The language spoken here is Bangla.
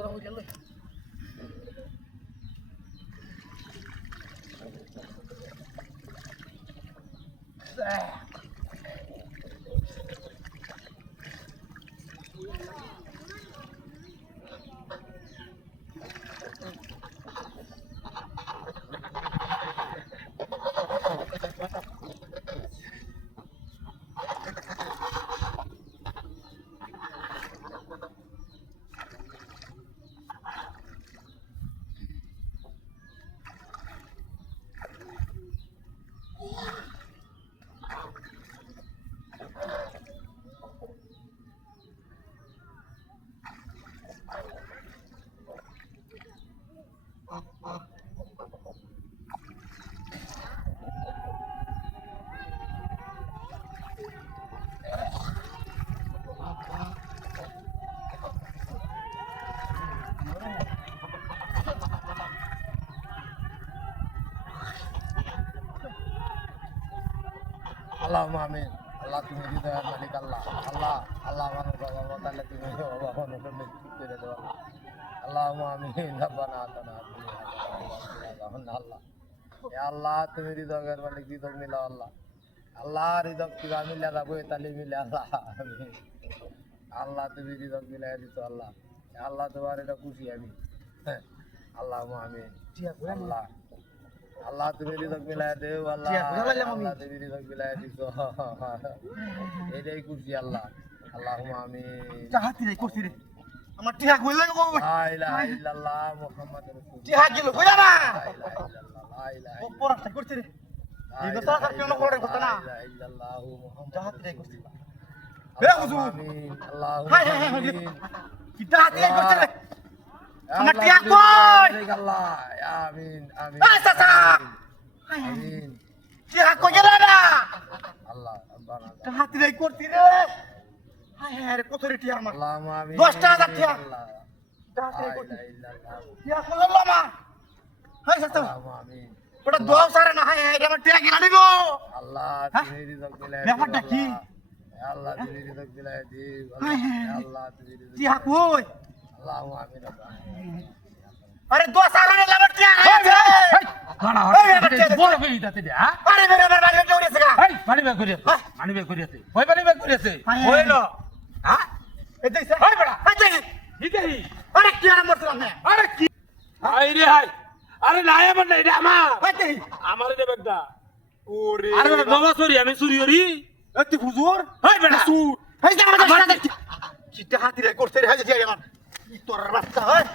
দৌড়া হয়ে গেল Allahumma amin. Allah তুমি হৃদয়ের মালিক আল্লাহ আল্লাহ আল্লাহ আমার বাবা মা তাহলে তুমি বাবা নতুন করে দাও Allahumma amin rabbana atana Allah ya Allah তুমি হৃদয়ের মালিক হৃদয় মিলা আল্লাহ আল্লাহ হৃদয় কি মিলা রাখো তাহলে মিলে আল্লাহ আমিন আল্লাহ তুমি হৃদয় মিলাই দিছো আল্লাহ আল্লাহ তোমার এটা খুশি আমি Allahumma amin আল্লাহ আল্লাহ তুমি হৃদয় মিলাই দেও আল্লাহ আল্লাহ তুমি হৃদয় মিলাই দিছো এটাই খুশি আল্লাহ Allahumma amin চাহাতি রে করছি রে আমার টিহা কইলে গো লা ইলাহা ইল্লাল্লাহ মুহাম্মাদুর রাসূলুল্লাহ টিহা গিল কইলা না লা ইলাহা ইল্লাল্লাহ লা ইলাহা ও পড়াটা করছি রে এই কথা আর কেন করে কথা না লা ইলাহা ইল্লাল্লাহ মুহাম্মাদুর চাহাতি রে করছি রাসূলুল্লাহ হে হুজুর আমিন আল্লাহুম্মা হায় হায় হায় আমিন কি চাহাতি রে করছি রে আমার টিহা কই আল্লাহ আমিন আমিন চাচা আমিন টিহা কই গেল না আল্লাহ রাব্বানা চাহাতি রে করছি রে হায় হায় রে কত রে টিহা আমার আল্লাহুম্মা আমিন 10,000 টিহা আল্লাহ চাহাতি রে লা করছি ইলাহা ইল্লাল্লাহ টিহা কই গেল না হায় চাচা আল্লাহুম্মা আমিন ওটা দোয়া সারে না হায় হায় রে আমার টিহা গেল গো আল্লাহ হ্যাঁ? তুমি হৃদয় মিলাই ব্যাপারটা কি? আল্লাহ তুমি হৃদয় মিলাই দিও হায় হায় হায়। আল্লাহ তুমি হৃদয় টিহা কই আল্লাহুম্মা আমিন আরে দোয়া সারে না আমার টিহা আছে গাড়া বড় করে দিতে দে হ্যাঁ আরে মেরে আমার বাড়ি কেউ গেছে গা এই পানি বের করিয়াছে পানি বের করিয়াছে ওই পানি বের করিয়াছে হইল হ্যাঁ এই দেখছ ওই বড়া এই দেখ দিতেই আরে কি আর মরছিলাম না আরে কি আই রে হাই আরে নাই আমার নাই রে আমার এই দেখ আমার রে বেগদা ওরে আরে বাবা সরি আমি চুরি করি এত হুজুর এই বেটা এই যে আমাদের সাথে কি হাতি রে করতে রে হাজি আমার তোর রাস্তা হয়